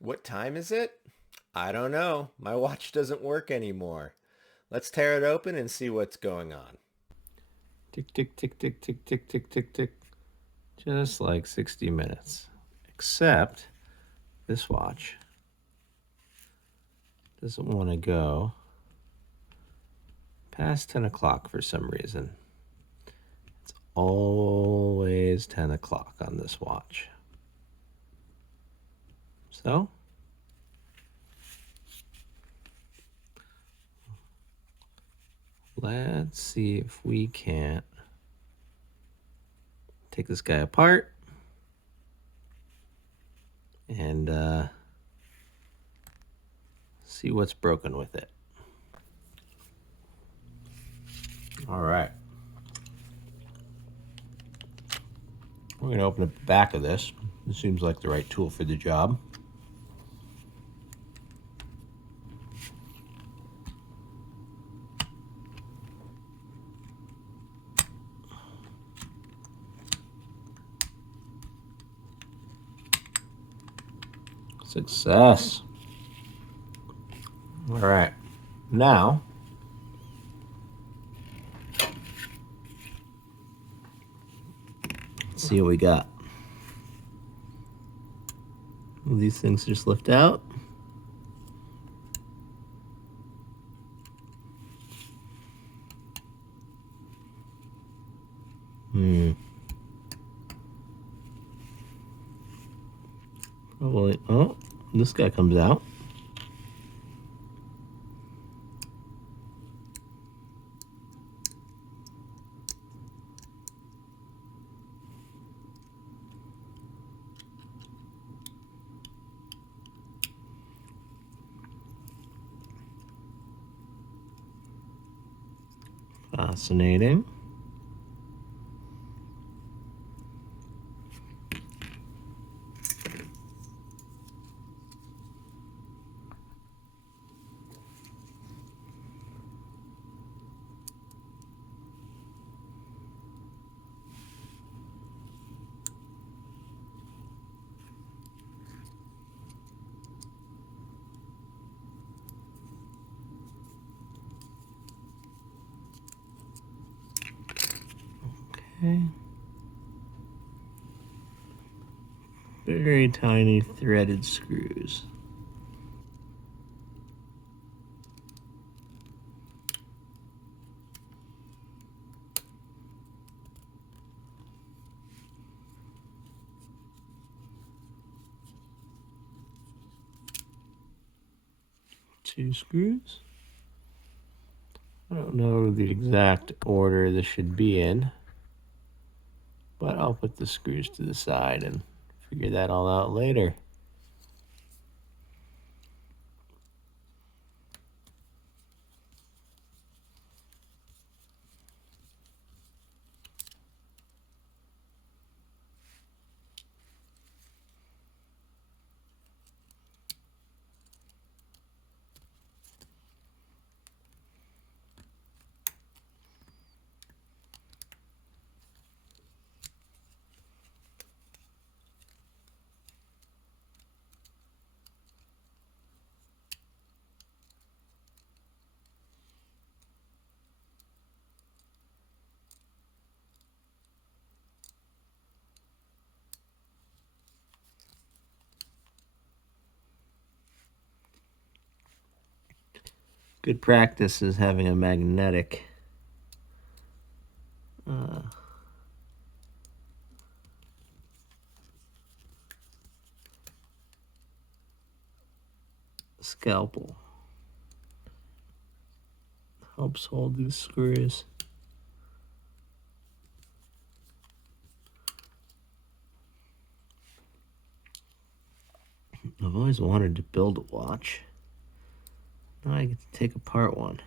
What time is it? I don't know. My watch doesn't work anymore. Let's tear it open and see what's going on. Tick, tick, tick, tick, tick, tick, tick, tick, tick. Just like 60 minutes. Except this watch doesn't want to go past 10 o'clock for some reason. It's always 10 o'clock on this watch. So, let's see if we can't take this guy apart and see what's broken with it. All right. We're going to open up the back of this. This seems like the right tool for the job. Success. All right. Now, let's see what we got. Will these things just lift out? Probably. Oh, this guy comes out. Fascinating. Okay. Very tiny threaded screws. Two screws. I don't know the exact order this should be in, but I'll put the screws to the side and figure that all out later. Good practice is having a magnetic uh, scalpel. Helps hold these screws. I've always wanted to build a watch. Now I get to take apart one.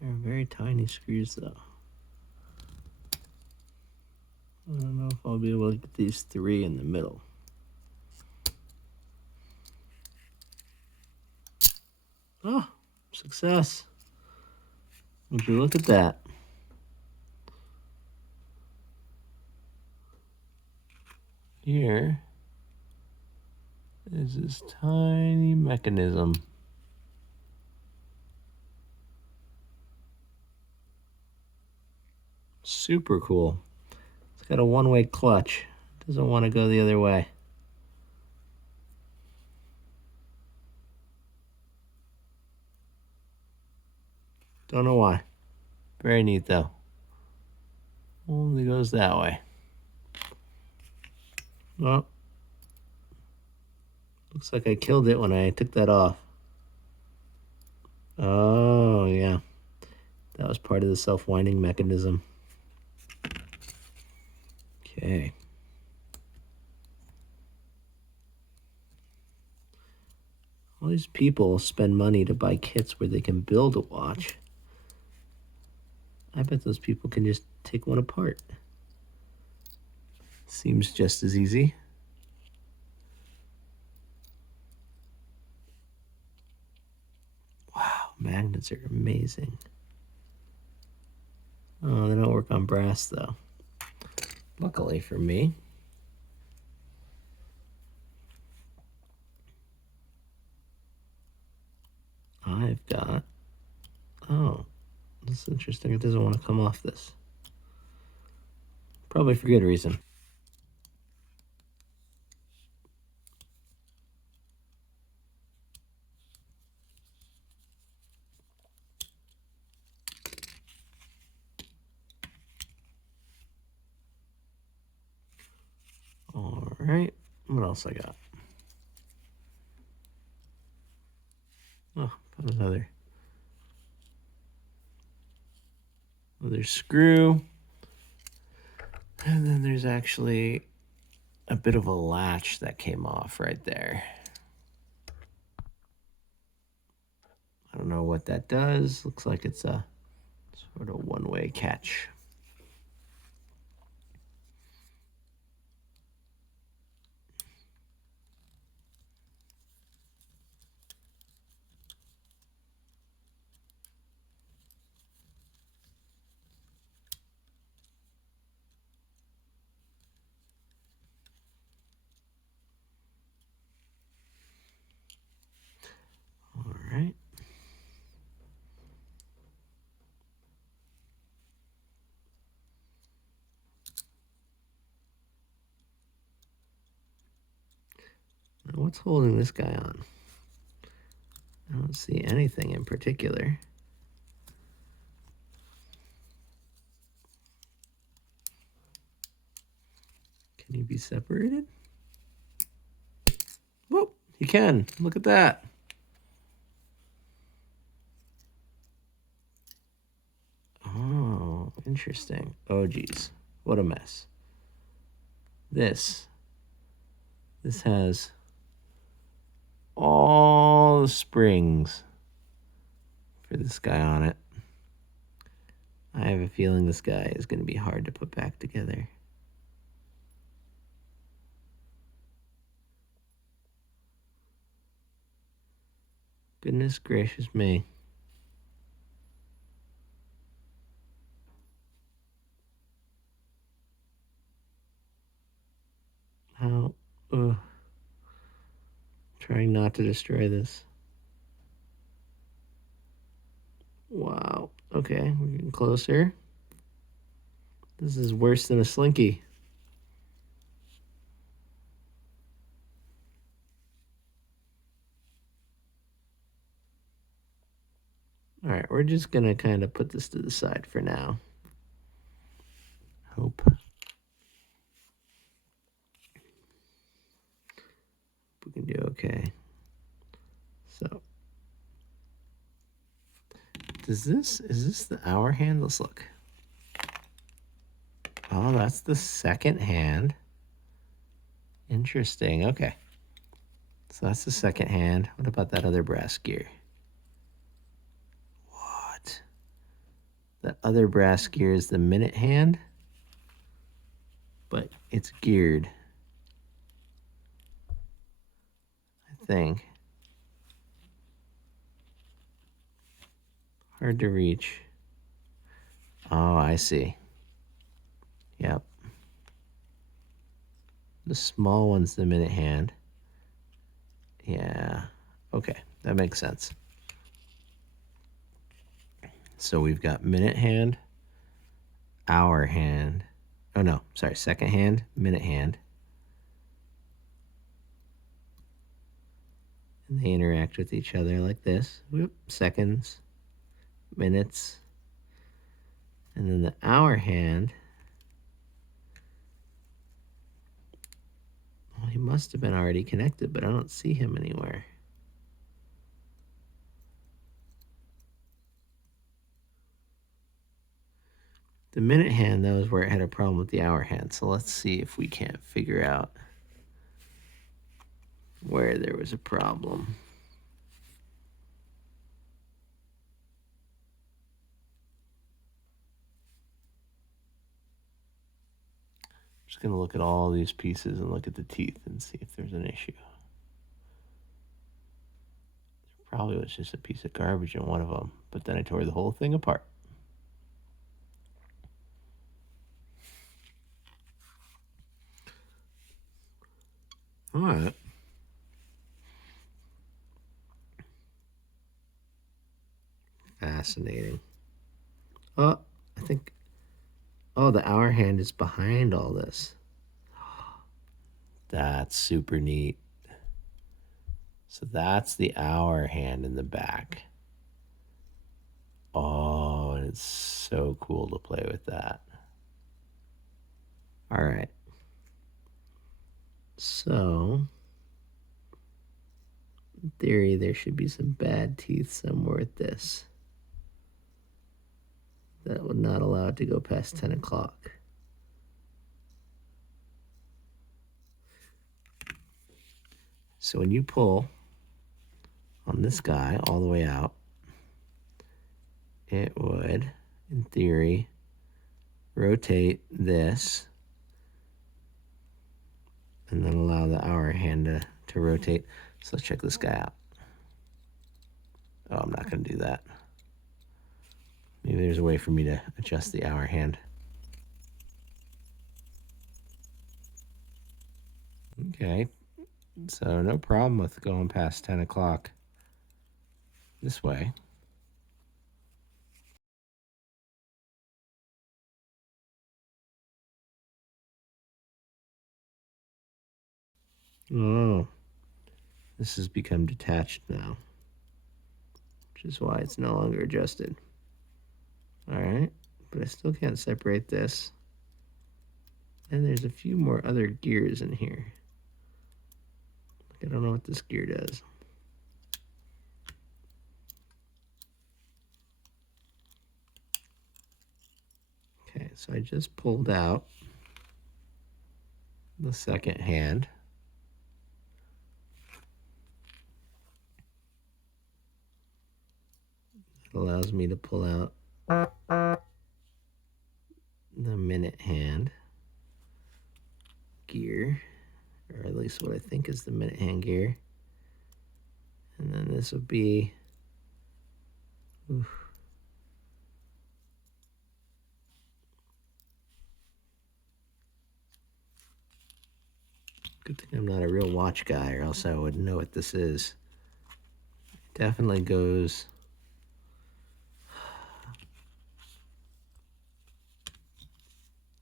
They're very tiny screws though. I don't know if I'll be able to get these three in the middle. Oh, success. Would you look at that? Here is this tiny mechanism. Super cool. It's got a one-way clutch. Doesn't want to go the other way. Don't know why. Very neat though. Only goes that way. Well, looks like I killed it when I took that off. Oh, yeah. That was part of the self-winding mechanism. Okay. All these people spend money to buy kits where they can build a watch. I bet those people can just take one apart. Seems just as easy. Wow, magnets are amazing. Oh, they don't work on brass though. Luckily for me. I've got, oh, that's interesting. It doesn't want to come off this. Probably for good reason. All right, what else I got? Oh, found another screw. And then there's actually a bit of a latch that came off right there. I don't know what that does. Looks like it's a sort of one-way catch. All right. Now what's holding this guy on? I don't see anything in particular. Can he be separated? Whoop, he can. Look at that. Oh, interesting. Oh, geez. What a mess. This has all the springs for this guy on it. I have a feeling this guy is going to be hard to put back together. Goodness gracious me. How? Trying not to destroy this. Wow. Okay, we're getting closer. This is worse than a slinky. All right, we're just gonna kind of put this to the side for now. Hope we can do okay. So, is this the hour hand? Let's look. Oh, that's the second hand. Interesting. Okay. So that's the second hand. What about that other brass gear? What? That other brass gear is the minute hand, but it's geared, I think. Hard to reach. Oh, I see. Yep. The small one's the minute hand. Yeah. Okay, that makes sense. So we've got minute hand, hour hand. Oh no, sorry, second hand, minute hand. And they interact with each other like this. Whoop, seconds, minutes. And then the hour hand, well, he must have been already connected, but I don't see him anywhere. The minute hand, though, is where it had a problem with the hour hand. So let's see if we can't figure out where there was a problem. Just going to look at all these pieces and look at the teeth and see if there's an issue. There probably was just a piece of garbage in one of them, but then I tore the whole thing apart. All right. Fascinating. Oh, I think, oh, the hour hand is behind all this. That's super neat. So that's the hour hand in the back. Oh, and it's so cool to play with that. All right. So, in theory, there should be some bad teeth somewhere with this. That would not allow it to go past 10 o'clock. So when you pull on this guy all the way out, it would, in theory, rotate this and then allow the hour hand to rotate. So let's check this guy out. Oh, I'm not going to do that. Maybe there's a way for me to adjust the hour hand. Okay, so no problem with going past 10 o'clock this way. Oh, this has become detached now, which is why it's no longer adjusted. All right, but I still can't separate this. And there's a few more other gears in here. I don't know what this gear does. Okay, so I just pulled out the second hand. It allows me to pull out the minute hand gear, or at least what I think is the minute hand gear. And then this would be, oof. Good thing I'm not a real watch guy, or else I would know what this is. It definitely goes.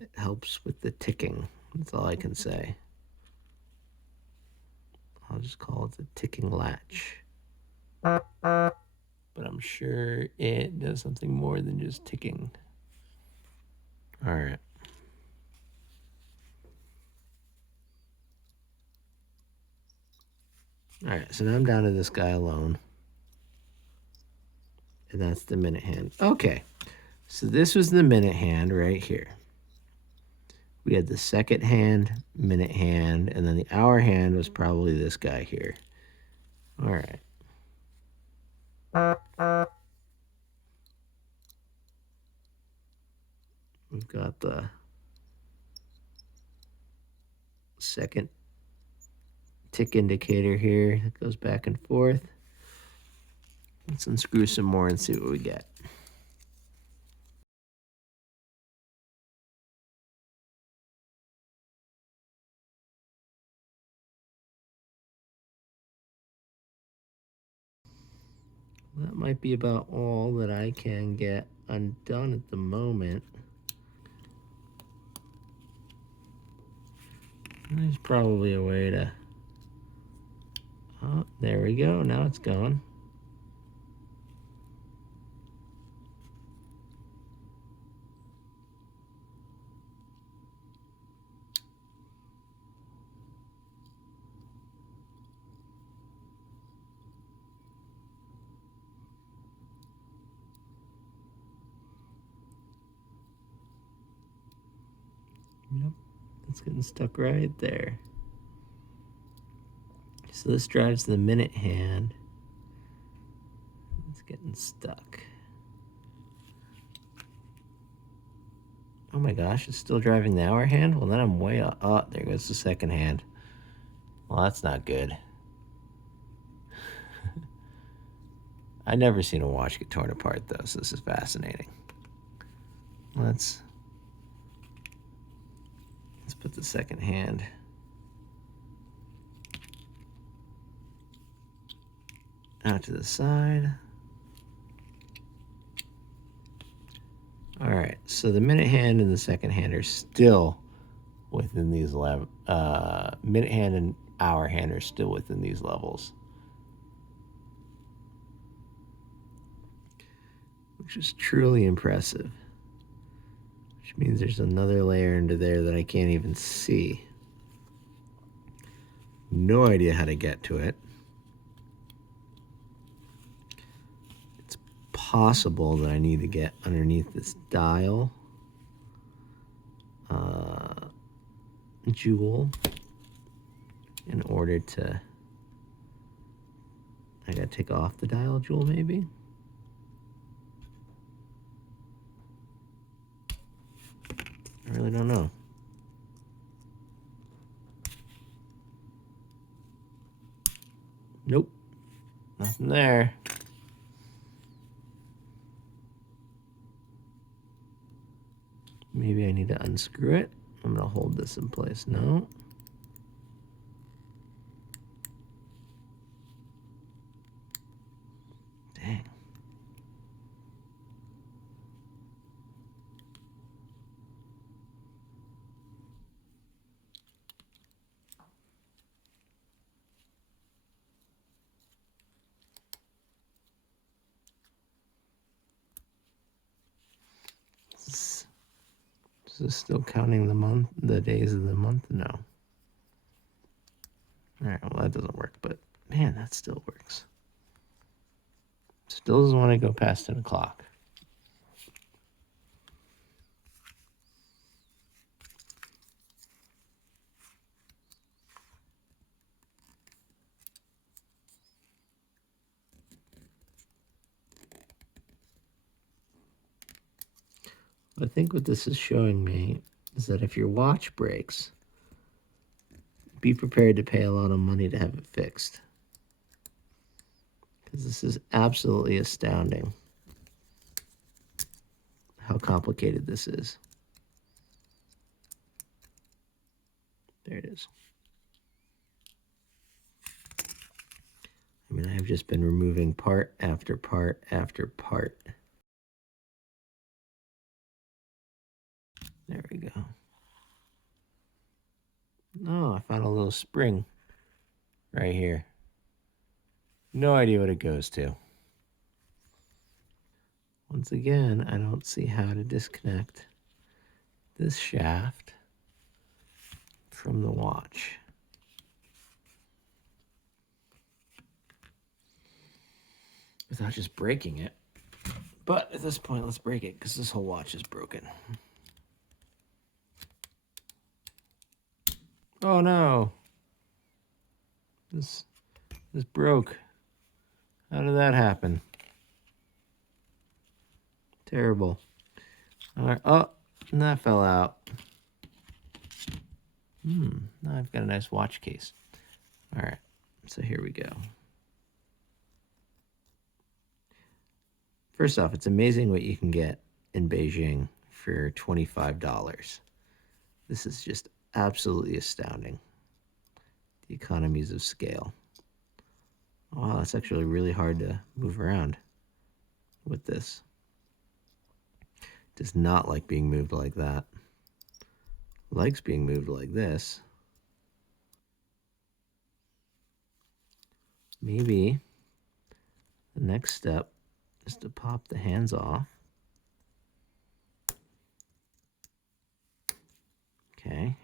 It helps with the ticking. That's all I can say. I'll just call it the ticking latch. But I'm sure it does something more than just ticking. All right. All right, so now I'm down to this guy alone. And that's the minute hand. Okay, so this was the minute hand right here. We had the second hand, minute hand, and then the hour hand was probably this guy here. All right. We've got the second tick indicator here that goes back and forth. Let's unscrew some more and see what we get. That might be about all that I can get undone at the moment. There's probably a way to... Oh, there we go. Now it's going. Yep, it's getting stuck right there. So this drives the minute hand. It's getting stuck. Oh my gosh, it's still driving the hour hand? Well, then I'm way up. Oh, there goes the second hand. Well, that's not good. I never seen a watch get torn apart, though, so this is fascinating. Let's put the second hand out to the side. All right, so the minute hand and the second hand are still within these minute hand and hour hand are still within these levels, which is truly impressive. Which means there's another layer into there that I can't even see. No idea how to get to it. It's possible that I need to get underneath this dial jewel in order to... I gotta take off the dial jewel, maybe? I really don't know. Nope. Nothing there. Maybe I need to unscrew it. I'm gonna hold this in place. No. Dang. Is this still counting the days of the month? No. All right, well, that doesn't work, but man, that still works. Still doesn't want to go past 10 o'clock. I think what this is showing me is that if your watch breaks, be prepared to pay a lot of money to have it fixed. Because this is absolutely astounding how complicated this is. There it is. I mean, I've just been removing part after part after part. There we go. Oh, I found a little spring right here. No idea what it goes to. Once again, I don't see how to disconnect this shaft from the watch. Without just breaking it. But at this point, let's break it because this whole watch is broken. Oh no. This broke. How did that happen? Terrible. All right. Oh, and that fell out. Now I've got a nice watch case. All right. So here we go. First off, it's amazing what you can get in Beijing for $25. This is just absolutely astounding. The economies of scale. Wow, that's actually really hard to move around. with this. Does not like being moved like that. Likes being moved like this. Maybe the next step is to pop the hands off. Okay.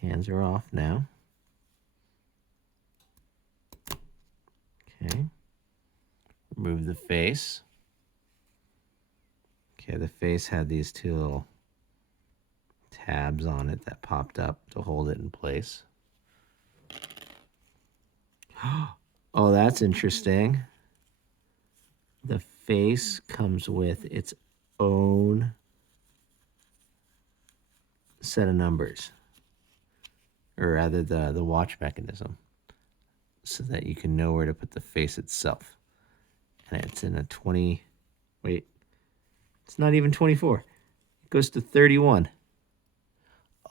Hands are off now. Okay. Remove the face. Okay, the face had these two little tabs on it that popped up to hold it in place. Oh, that's interesting. The face comes with its own set of numbers, or rather the watch mechanism, so that you can know where to put the face itself. And it's in a 20, wait, it's not even 24. It goes to 31.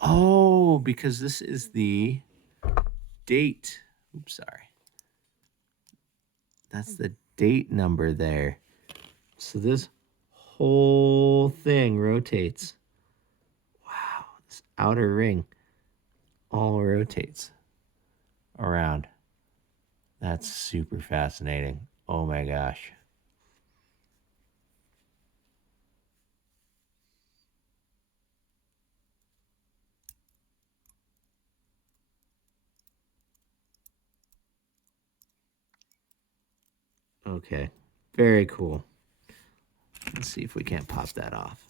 Oh, because this is the date. Oops, sorry. That's the date number there. So this whole thing rotates. Wow, this outer ring all rotates around. That's super fascinating. Oh my gosh. Okay, very cool. Let's see if we can't pop that off.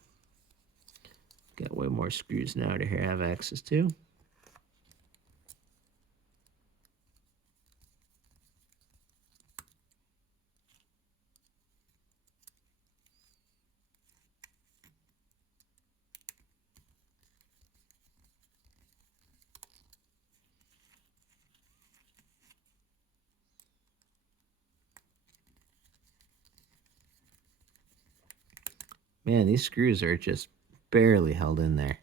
Got way more screws now to have access to. Man, these screws are just barely held in there.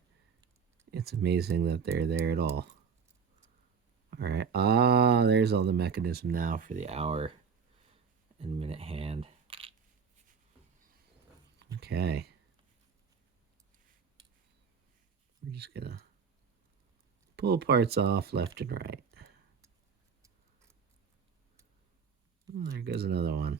It's amazing that they're there at all. All right. Ah, there's all the mechanism now for the hour and minute hand. Okay. We're just going to pull parts off left and right. Oh, there goes another one.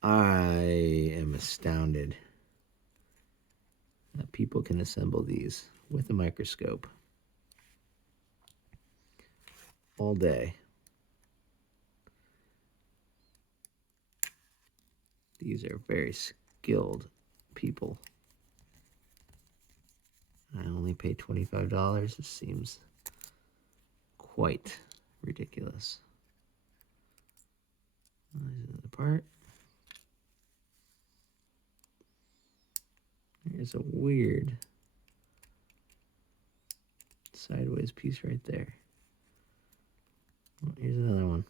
I am astounded that people can assemble these with a microscope all day. These are very skilled people. I only pay $25. This seems quite ridiculous. There's another part. There's a weird sideways piece right there. Oh, here's another one.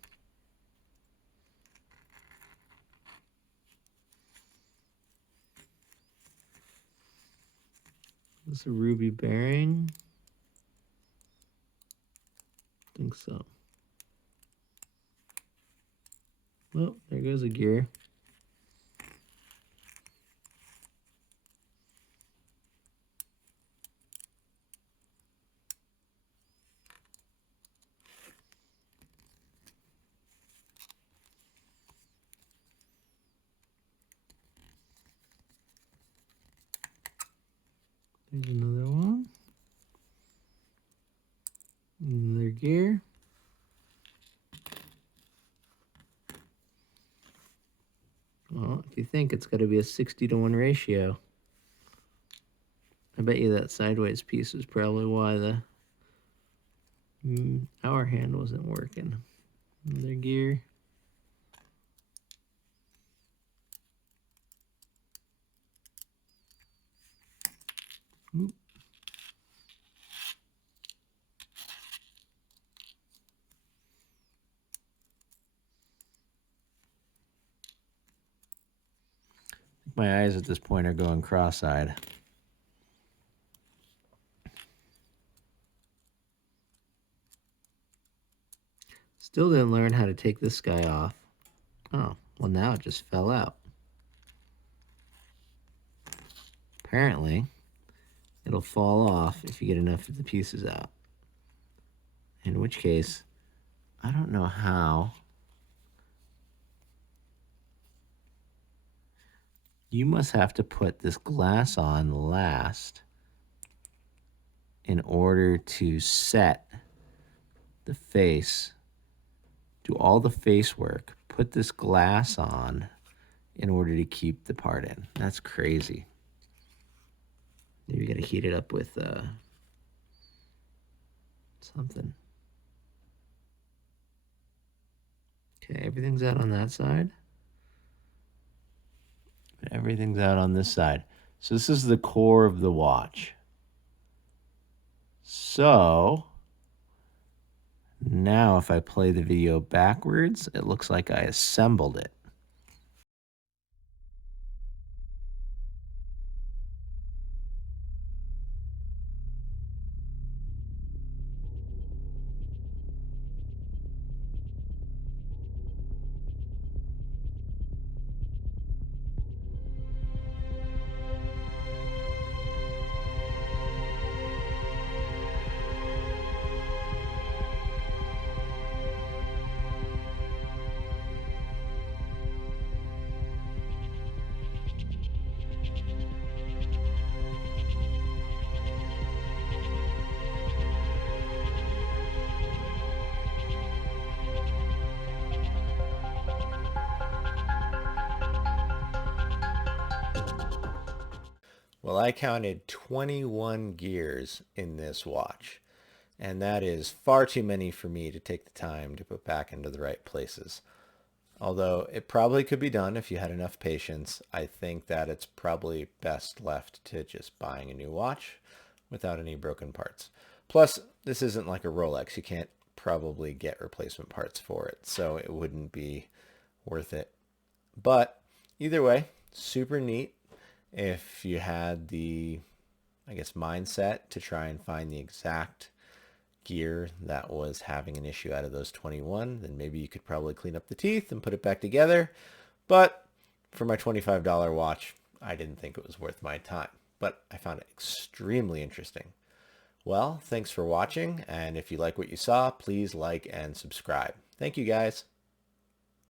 Is this a ruby bearing? I think so. Well, there goes a gear. There's another one. Another gear. Well, if you think it's got to be a 60-to-1 ratio, I bet you that sideways piece is probably why the hour hand wasn't working. Another gear. Oop. my eyes at this point are going cross-eyed. Still didn't learn how to take this guy off. Oh, well now it just fell out. Apparently, it'll fall off if you get enough of the pieces out. In which case, I don't know how. You must have to put this glass on last in order to set the face, do all the face work, put this glass on in order to keep the part in. That's crazy. Maybe you gotta heat it up with something. Okay, everything's out on that side. Everything's out on this side. So this is the core of the watch. So now if I play the video backwards, it looks like I assembled it. Well, I counted 21 gears in this watch, and that is far too many for me to take the time to put back into the right places. Although it probably could be done if you had enough patience, I think that it's probably best left to just buying a new watch without any broken parts. Plus, this isn't like a Rolex. You can't probably get replacement parts for it, so it wouldn't be worth it. But either way, super neat. If you had the, I guess, mindset to try and find the exact gear that was having an issue out of those 21, then maybe you could probably clean up the teeth and put it back together. But for my $25 watch, I didn't think it was worth my time, but I found it extremely interesting. Well, thanks for watching, and if you like what you saw, please like and subscribe. Thank you, guys.